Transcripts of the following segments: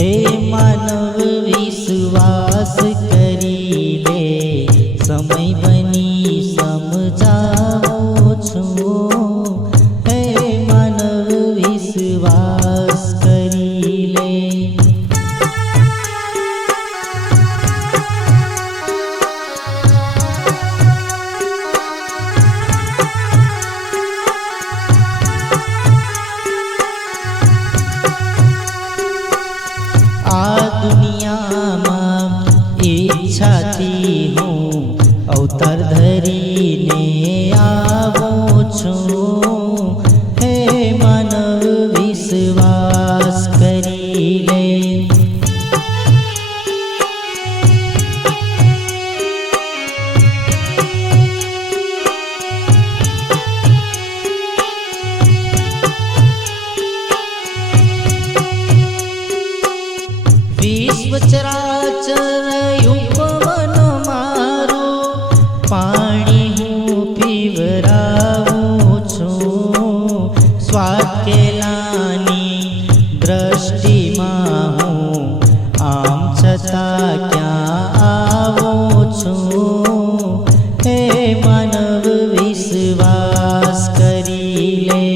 हे मानव विश्वास करी ले, समय बनी समझावो छूं। हे मानव विश्वास करी ले। आ दुनिया में इच्छा थी हूँ अवतार धरीने आवो छूं। हे मानव विश्वास करी ले। विश्व चराचर उपवन मारो, पाणी हूँ पीवरावो छूं। स्वाद केलानी दृष्टि में हूँ आम छता क्या आवो छूं। हे मानव विश्वास करी ले।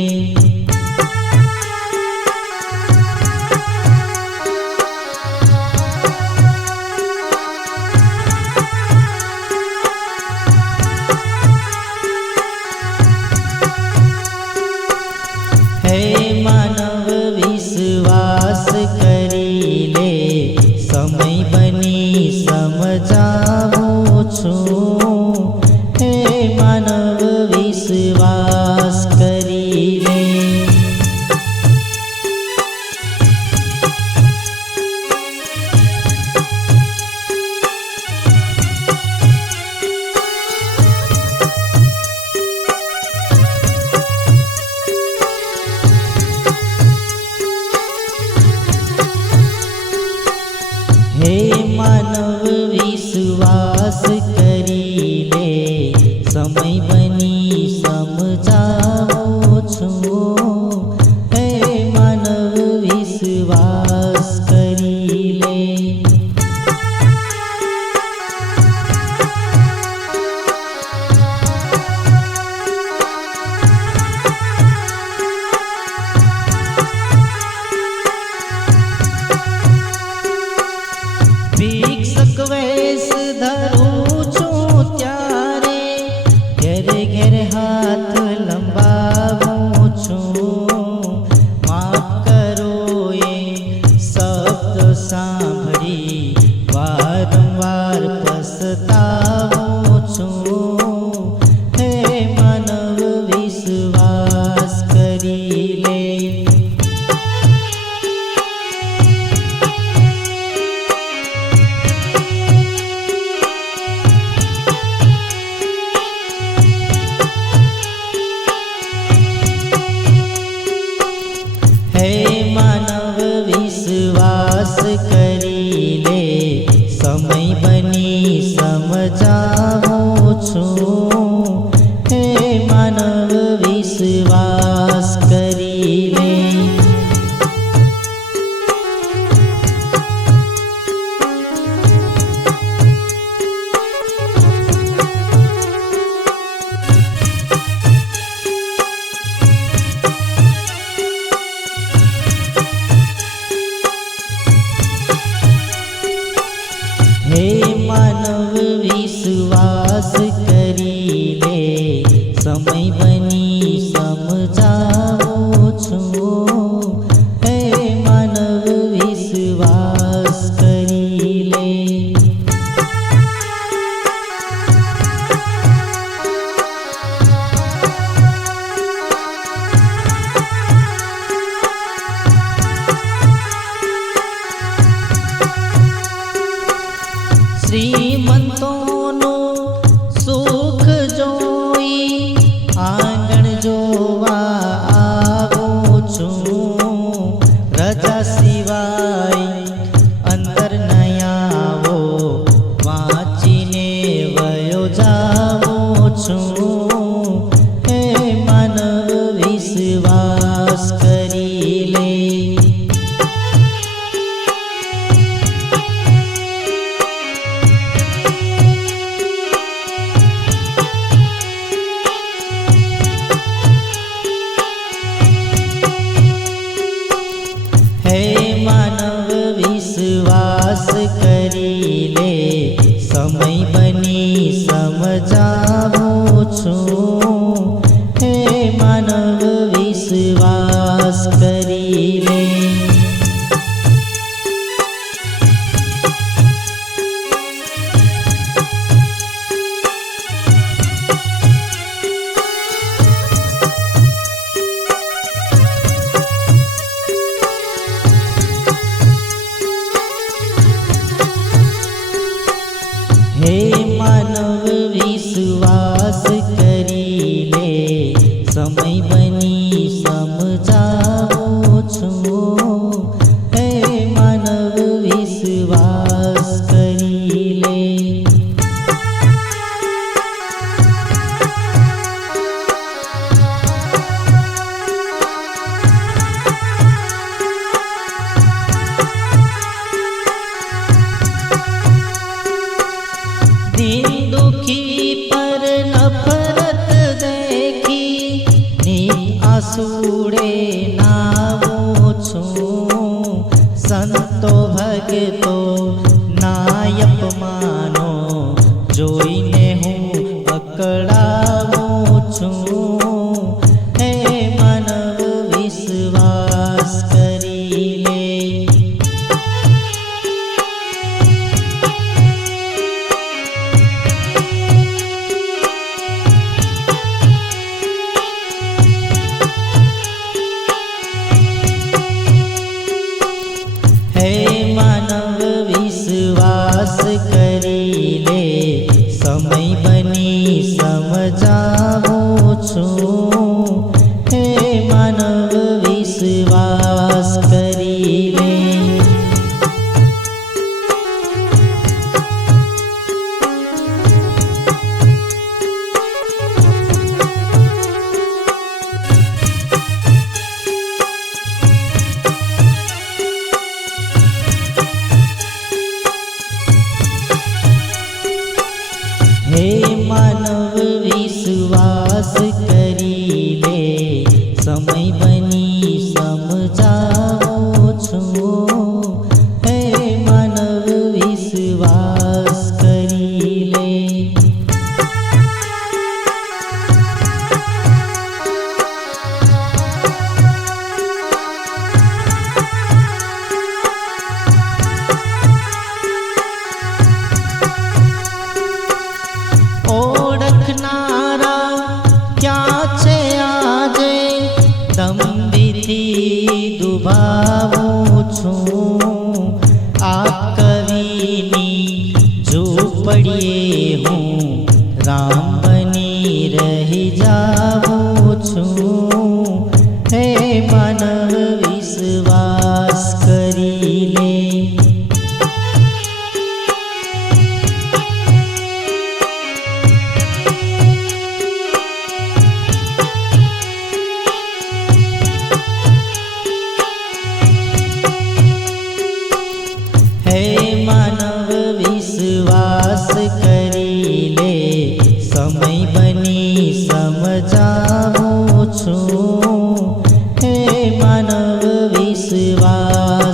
हे मानव विश्वास करी ले, समय बनी समझावो छूं। हे मानव विश्वास करी ले। हे मानव विश्वास करी ले, समय बनी समझावो छूं। हे मानव विश्वास करी ले। भिक्षक वेश धरूं छूं त्यारे, घेरे घेरे हाथ लंबावूं छूं। माफ करो ये शब्द सांभળી वारंवार पछतावूं छूं। हे मानव विश्वास करी ले। हे मानव विश्वास करी ले, समय बनी समझावो छूं। हे मानव विश्वास करी ले। हे मानव विश्वास करी ले, समय बनी समझावो छूं। हे मानव विश्वास करी ले। श्रीमंतोनो सुख जोई आंगण जोवा आवो छूं। रजा सिवाय अंदर न आवो, वांचीने वयो जावो छूं। हे मानव विश्वास करी ले। સમય બની સમજાવું છું. હે માનવ વિશ્વાસ કરી લે. દિન દુખી પર નફરત દેખી આસુડે નાવું છું. સંતો ભગતો નાયપ માનો જોઈને હું અકળાવું છું. હે માનવ વિશ્વાસ કરી લે. હે માનવ વિશ્વાસ કરી લે. સમય બની સમજાવું છું. હે માનવ વિશ્વાસ કરી લે. હે માનવ વિશ્વાસ કરી લે. સમય બની સમજાવું છું. હે માનવ વિશ્વાસ કરી લે. ઓળખનારા ક્યાં છે આજે? દંભીથી દુભાવું છું. આ કવિની ઝૂંપડીએ હું રામ બની રહી જાઉં છું. હે માનવ વિશ્વાસ કરી લે. હે માનવ વિશ્વાસ કરી લે. સમય બની સમજાવું છું. હે માનવ વિશ્વાસ